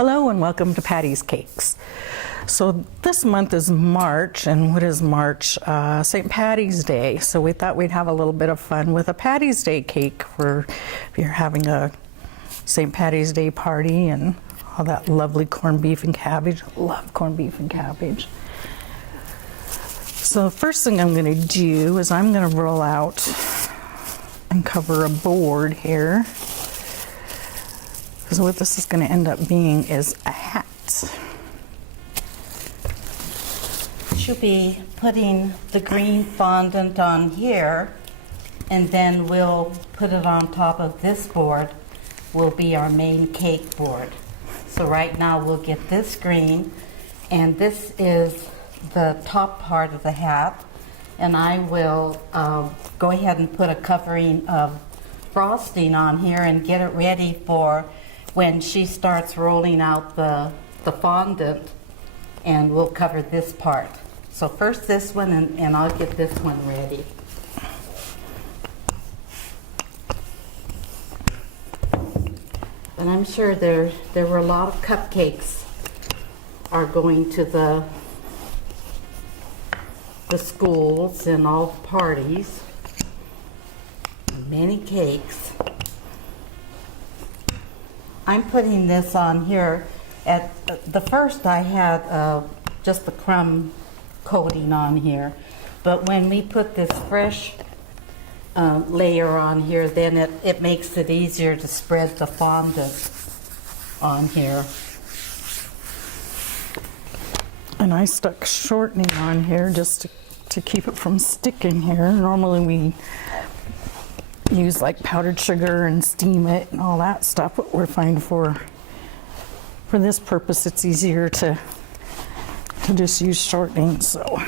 Hello and welcome to Paddy's Cakes. So this month is March, and what is March? St. Paddy's Day. So we thought we'd have a little bit of fun with a Paddy's Day cake for if you're having a St. Paddy's Day party and all that lovely corned beef and cabbage. I love corned beef and cabbage. So the first thing I'm going to do is I'm going to roll out and cover a board here. So what this is going to end up being is a hat. She'll be putting the green fondant on here, and then we'll put it on top of this board, will be our main cake board. So right now we'll get this green, and this is the top part of the hat, and I will go ahead and put a covering of frosting on here and get it ready for when she starts rolling out the fondant, and we'll cover this part. So first this one, and I'll get this one ready. And I'm sure there were a lot of cupcakes are going to the schools and all parties. Many cakes. I'm putting this on here. At the first I had just the crumb coating on here, but when we put this fresh layer on here, then it makes it easier to spread the fondant on here. And I stuck shortening on here just to keep it from sticking here. Normally we use like powdered sugar and steam it and all that stuff, but we're fine for this purpose. It's easier to just use shortening. So,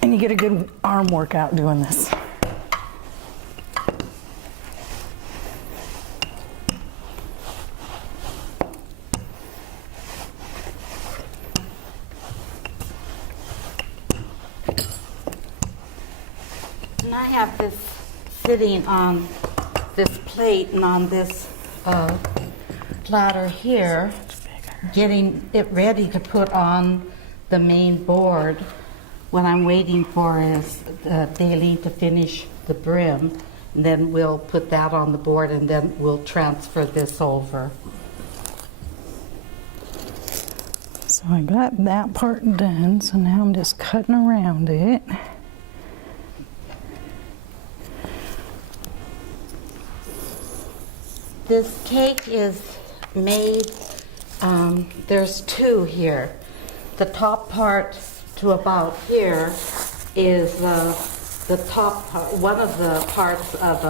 and you get a good arm workout doing this. And I have this sitting on this plate and on this platter here, getting it ready to put on the main board. What I'm waiting for is Dalene to finish the brim, and then we'll put that on the board, and then we'll transfer this over. So I got that part done, so now I'm just cutting around it. This cake is made, there's two here. The top part to about here is the top part, one of the parts of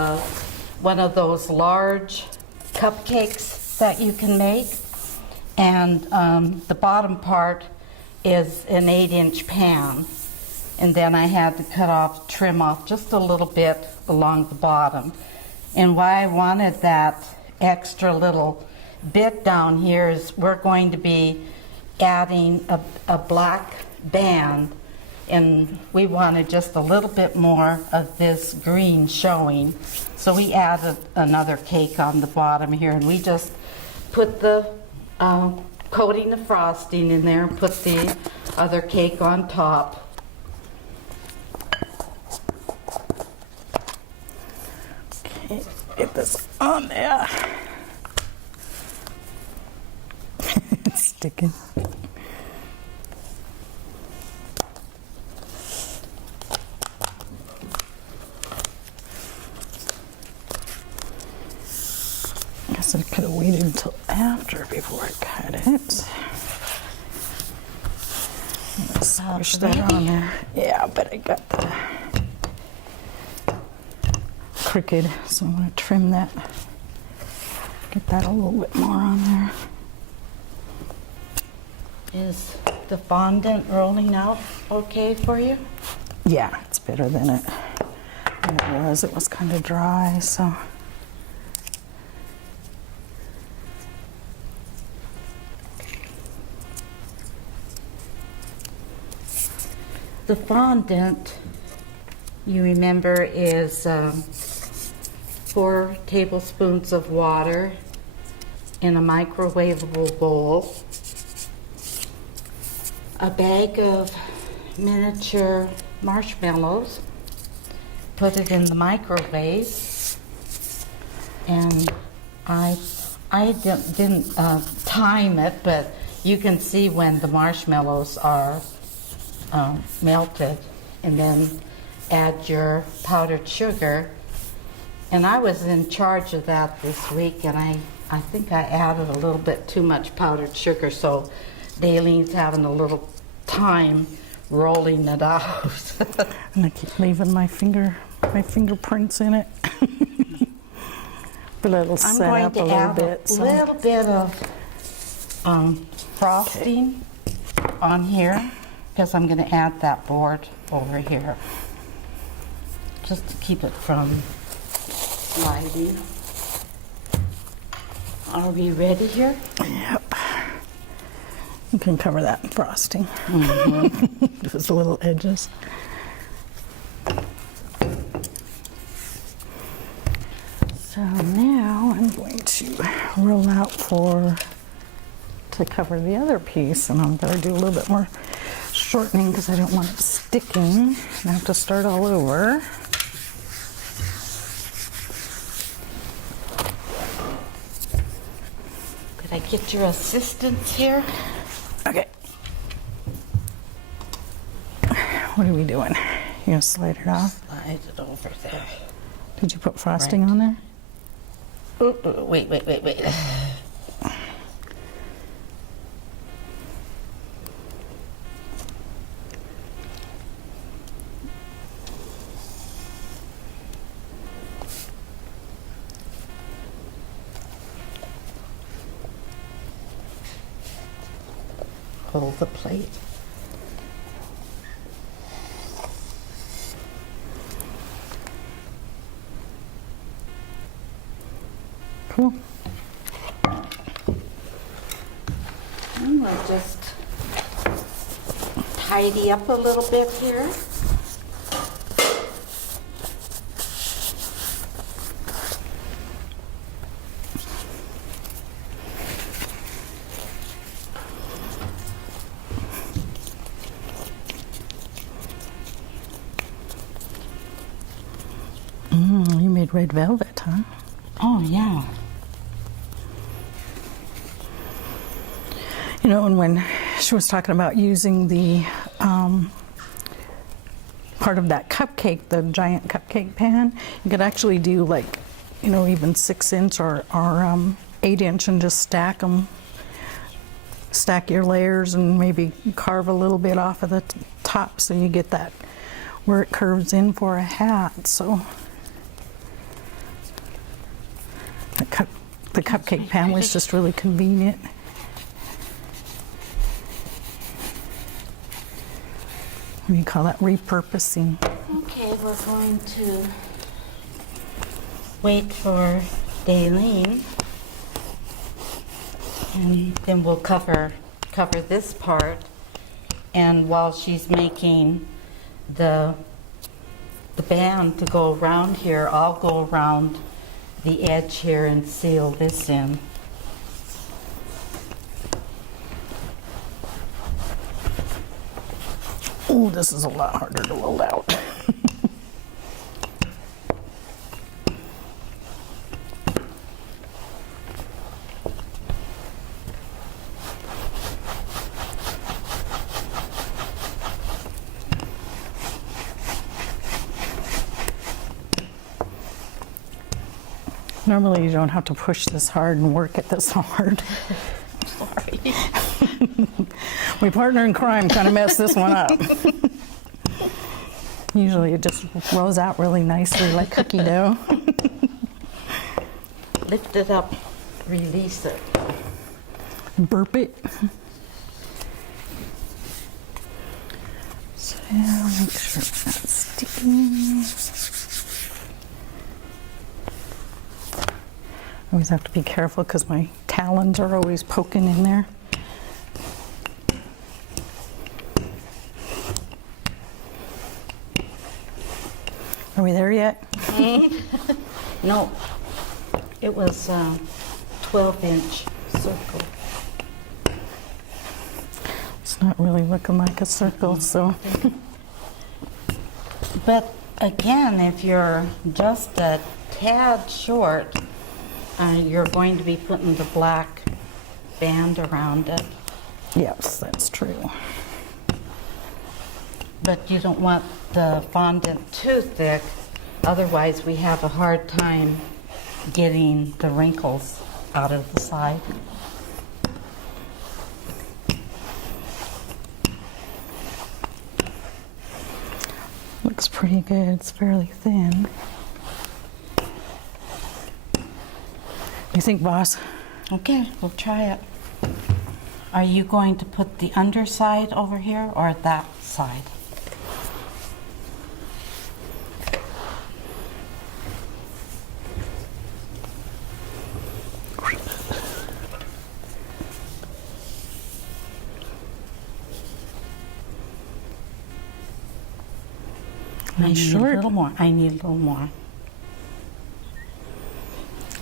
one of those large cupcakes that you can make. And the bottom part is an 8-inch pan. And then I had to trim off just a little bit along the bottom. And why I wanted that extra little bit down here is we're going to be adding a black band, and we wanted just a little bit more of this green showing. So we added another cake on the bottom here, and we just put the coating of frosting in there and put the other cake on top. Okay, get this on there. It's sticking. I guess I could have waited until after before I cut it. Let's squish that on there. Yeah, but I got the crooked, so I'm going to trim that. Get that a little bit more on there. Is the fondant rolling out okay for you? Yeah, it's better than it was. It was kind of dry, so. The fondant, you remember, is 4 tablespoons of water in a microwavable bowl, a bag of miniature marshmallows, put it in the microwave, and I didn't time it, but you can see when the marshmallows are melted, and then add your powdered sugar. And I was in charge of that this week, and I think I added a little bit too much powdered sugar, so Dalene's having a little time rolling it out. And I keep leaving my fingerprints in it. But it'll I'm set going up to a little add bit. a little bit of frosting on here, because I'm going to add that board over here, just to keep it from sliding. Are we ready here? Yep. You can cover that in frosting. Just little edges. So now I'm going to roll out to cover the other piece, and I'm going to do a little bit more shortening because I don't want it sticking. I have to start all over. Could I get your assistance here? Okay. What are we doing? You gonna slide it off? Slide it over there. Did you put frosting on there? Wait. Hold the plate. Cool. And we'll just tidy up a little bit here. You made red velvet, huh? Oh, yeah. You know, and when she was talking about using the part of that cupcake, the giant cupcake pan, you could actually do like, you know, even 6-inch or 8-inch and just stack them. Stack your layers and maybe carve a little bit off of the top so you get that where it curves in for a hat. So the cupcake pan was just really convenient. What do you call that? Repurposing. Okay, we're going to wait for Dalene, and then we'll cover this part. And while she's making the band to go around here, I'll go around the edge here and seal this in. Oh, this is a lot harder to roll out. Normally you don't have to push this hard and work it this hard. Sorry. My partner in crime kind of messed this one up. Usually it just rolls out really nicely like cookie dough. Lift it up, release it. Burp it. So make sure it's not sticking. I always have to be careful because my talons are always poking in there. Are we there yet? No, it was 12-inch. circle. It's not really looking like a circle, so. But again, if you're just a tad short, you're going to be putting the black band around it. Yes, that's true. But you don't want the fondant too thick, otherwise we have a hard time getting the wrinkles out of the side. Looks pretty good. It's fairly thin. You think, boss? Okay, we'll try it. Are you going to put the underside over here or that side? I need short? a little more. I need a little more.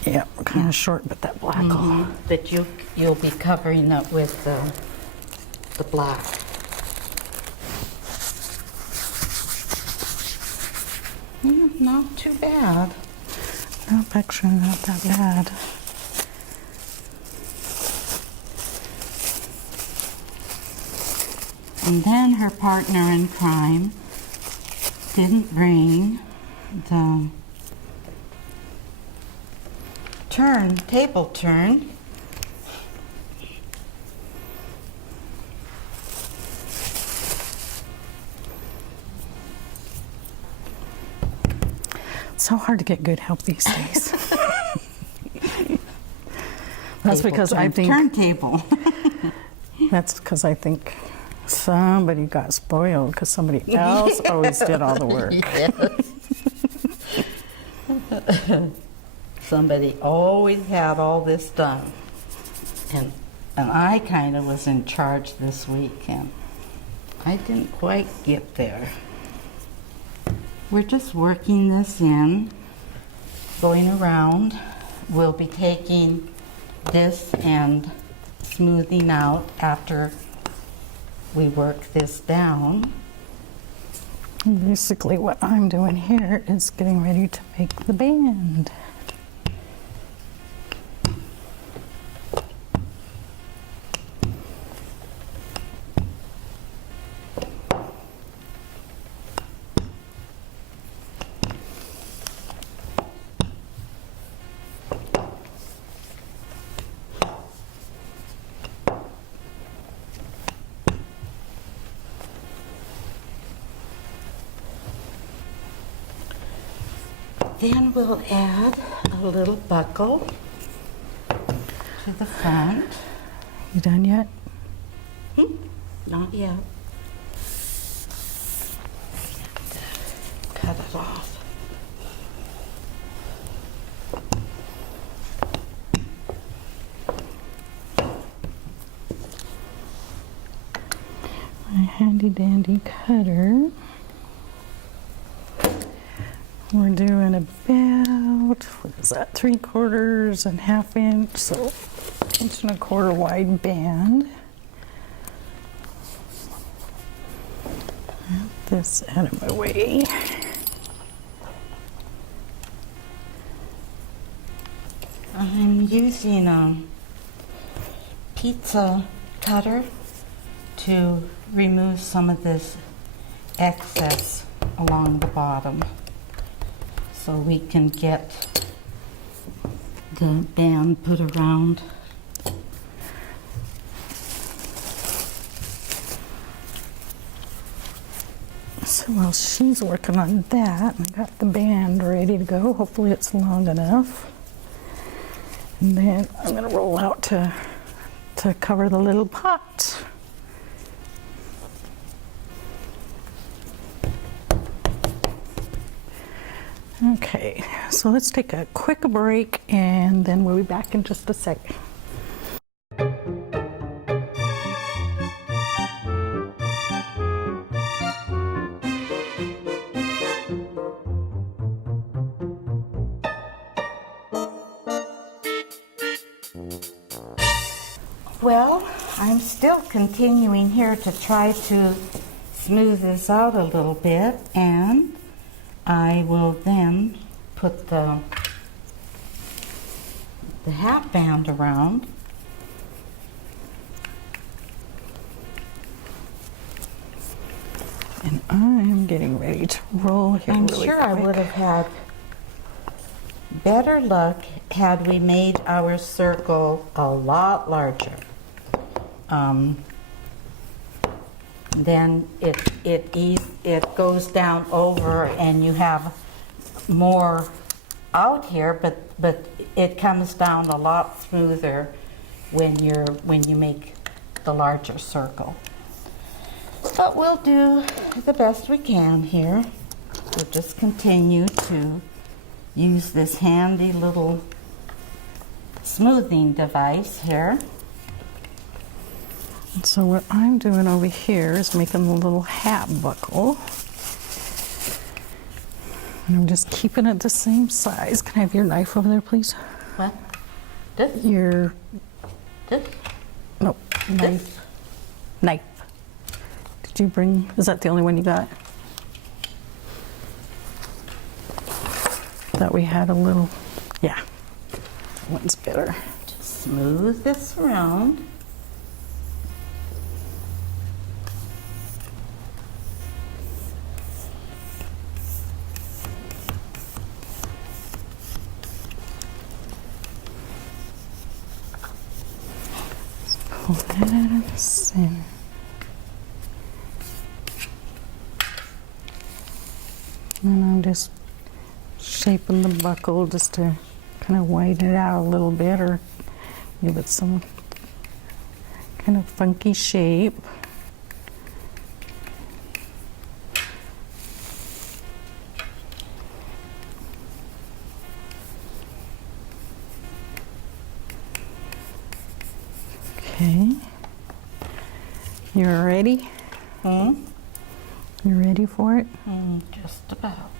Yeah, kind of short, but that black will. But you'll be covering it with the black. Not too bad. No, actually not that bad. And then her partner in crime didn't bring the table turn. It's so hard to get good help these days. That's because I think turntable. that's because I think somebody got spoiled because somebody else always did all the work. Yes. Somebody always had all this done. And I kind of was in charge this week, and I didn't quite get there. We're just working this in, going around. We'll be taking this and smoothing out after we work this down. Basically what I'm doing here is getting ready to make the band. Then we'll add a little buckle to the front. You done yet? Not yet. Cut it off. My handy dandy cutter. We're doing about, what is that, 3/4 and 1/2 inch, so 1 1/4 wide band. Get this out of my way. I'm using a pizza cutter to remove some of this excess along the bottom, so we can get the band put around. So while she's working on that, I got the band ready to go. Hopefully it's long enough. And then I'm gonna roll out to cover the little pot. Okay, so let's take a quick break and then we'll be back in just a second. Well, I'm still continuing here to try to smooth this out a little bit, and I will then put the hat band around. And I'm getting ready to roll here I'm really sure I quick. would have had better luck had we made our circle a lot larger. Then it goes down over and you have more out here, but it comes down a lot smoother when you make the larger circle. But we'll do the best we can here. We'll just continue to use this handy little smoothing device here. So what I'm doing over here is making the little hat buckle. And I'm just keeping it the same size. Can I have your knife over there, please? What? This? Your, This? no, knife. Knife. Did you bring, is that the only one you got? Thought we had a little, yeah. That one's better. Just smooth this around. Pull that out of the center. And I'm just shaping the buckle just to kind of widen it out a little bit or give it some kind of funky shape. Okay. You're ready? You ready for it? Just about.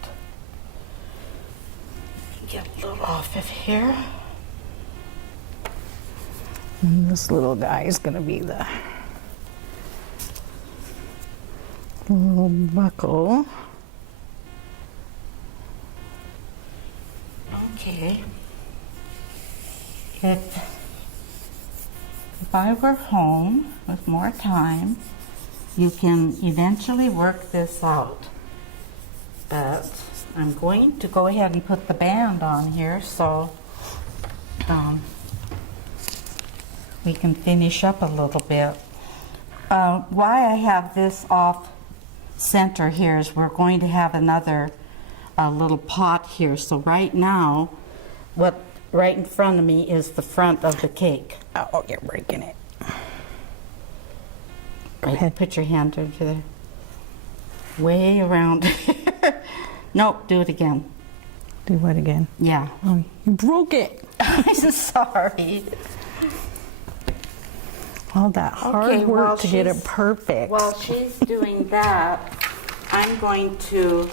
Get a little off of here. And this little guy is going to be the little buckle. Okay. If I were home with more time, you can eventually work this out. But I'm going to go ahead and put the band on here so we can finish up a little bit. Why I have this off center here is we're going to have another little pot here. So right now, what right in front of me is the front of the cake. Oh, you're breaking it. Go ahead. Put your hand over there. Way around. Nope, do it again. Do what again? Yeah. Oh, you broke it. I'm sorry. All that hard work to get it perfect. While she's doing that, I'm going to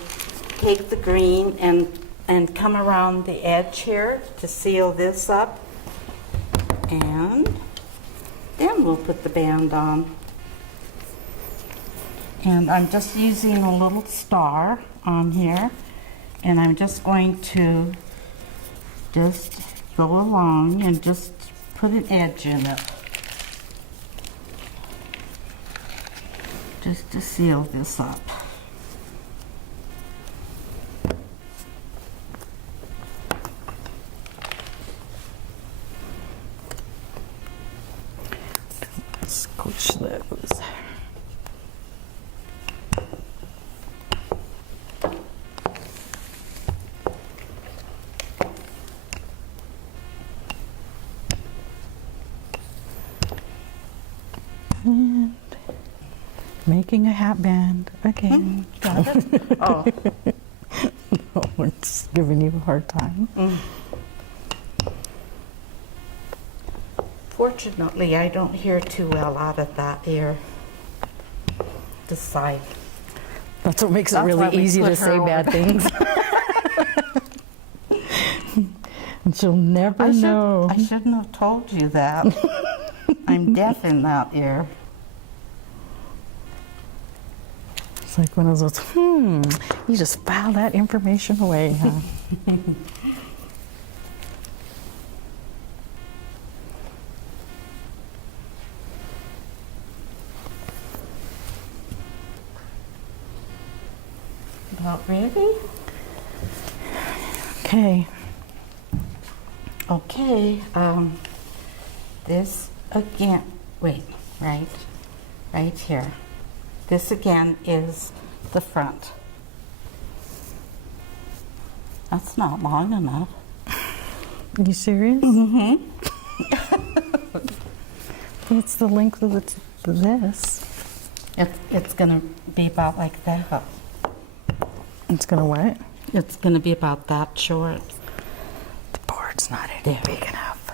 take the green and come around the edge here to seal this up. And then we'll put the band on. And I'm just using a little star on here, and I'm just going to just go along and just put an edge in it, just to seal this up. Squish those. And making a hat band again. Got it? Oh. No, we're just giving you a hard time. Fortunately, I don't hear too well out of that ear. This side. That's what makes it That's why really we easy to put her say over bad things. And she'll never know. I shouldn't have told you that. I'm deaf in that ear. It's like one of those, you just file that information away, huh? About ready? Okay. Okay, this again, wait, right here. This again is the front. That's not long enough. Are you serious? Mm-hmm. What's the length of this? It's gonna be about like that. It's gonna what? It's gonna be about that short. The board's not any big enough.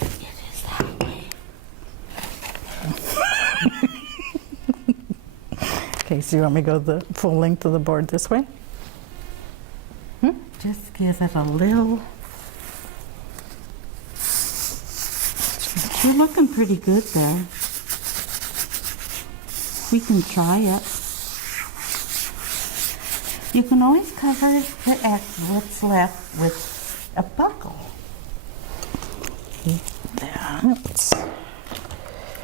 It is that way. Okay, so you want me to go the full length of the board this way? Just give it a little. You're looking pretty good there. We can try it. You can always cover what's left with a buckle. That's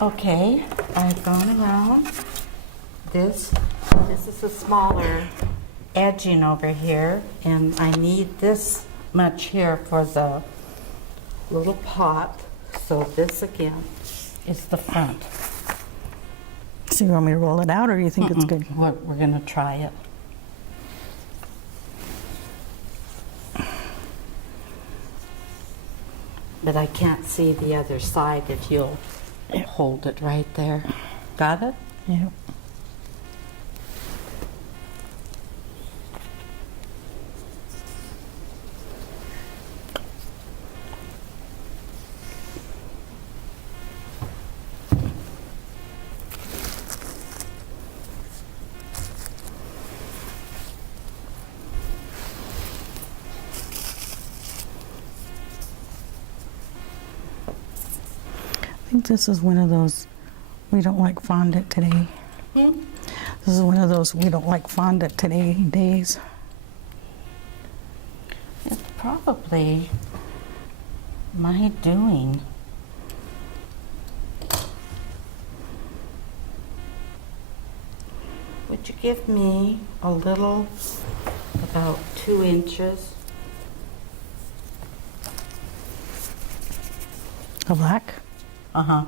Okay, I've gone around. This is a smaller edging over here, and I need this much here for the little pot. So this again is the front. So you want me to roll it out, or you think it's good? We're gonna try it. But I can't see the other side if you'll hold it right there. Got it? Yeah. I think this is one of those, we don't like fondant today. This is one of those, we don't like fondant today days. It's probably my doing. Would you give me a little, about 2 inches? A black? Uh-huh.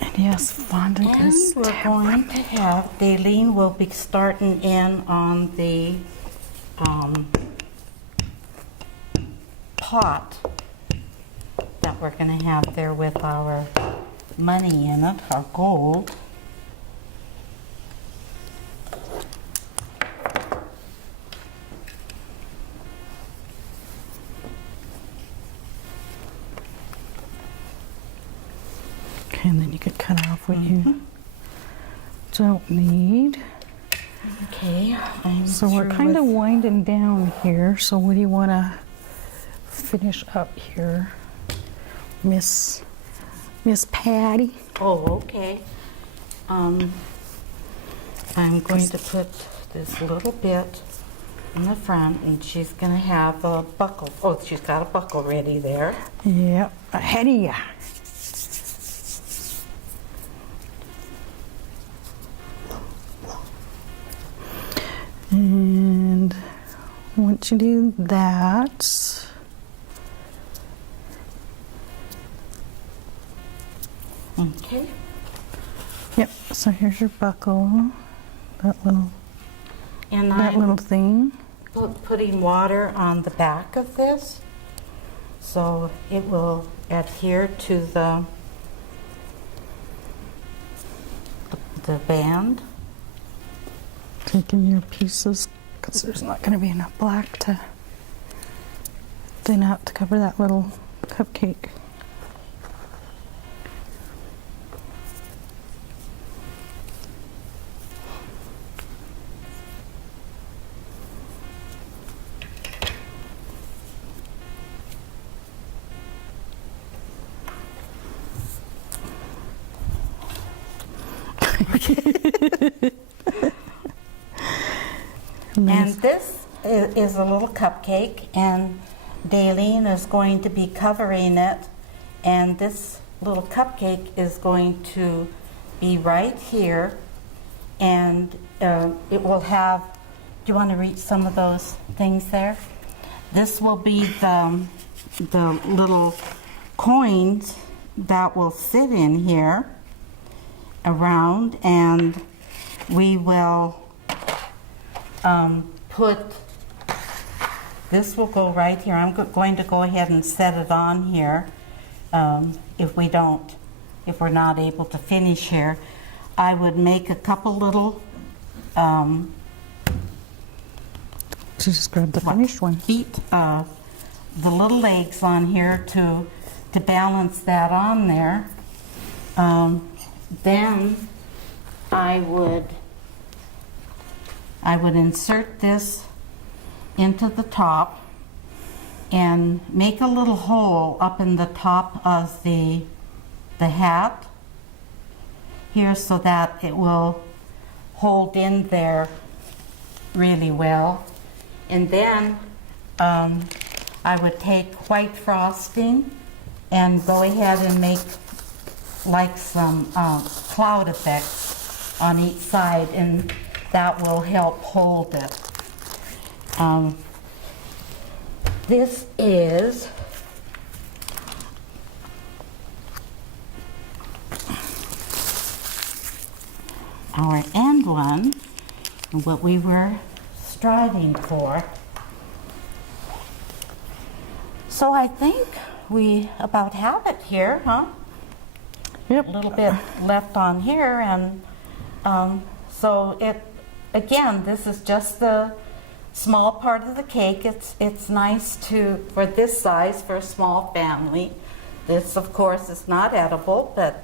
And yes, fondant And is we're going to have, Dalene will be starting in on the pot that we're going to have there with our money in it, our gold. Okay, and then you could cut off what you don't need. Okay, I'm So we're through kind of with- winding down here. So what do you want to finish up here, Miss Paddy? Oh, okay. I'm going to put this little bit in the front, and she's going to have a buckle. Oh, she's got a buckle ready there. Yep, ahead of ya. And once you do that, Okay. yep, so here's your buckle, that little And that little I'm thing. putting water on the back of this, so it will adhere to the band. Taking your pieces, because there's not going to be enough black to thin out to cover that little cupcake. And this is a little cupcake, and Dalene is going to be covering it, and this little cupcake is going to be right here, and it will have, do you want to reach some of those things there? This will be the little coins that will sit in here around, and we will put, this will go right here. I'm going to go ahead and set it on here. If we're not able to finish here, I would make a couple little just grab the finished one. Feet, the little legs on here to balance that on there. Then I would insert this into the top and make a little hole up in the top of the hat here so that it will hold in there really well. And then I would take white frosting and go ahead and make like some cloud effects on each side, and that will help hold it. This is our end one, and what we were striving for. So I think we about have it here, huh? Yep. A little bit left on here, and so again, this is just the small part of the cake. It's nice for this size for a small family. This, of course, is not edible, but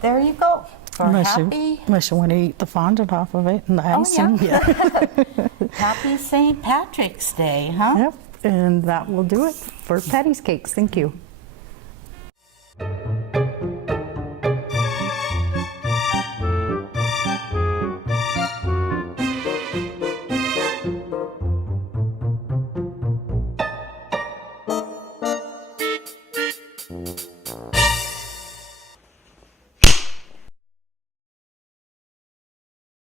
there you go. Unless you want to eat the fondant off of it and the icing. Oh, yeah. Happy St. Patrick's Day, huh? Yep, and that will do it for Paddy's cakes. Thank you.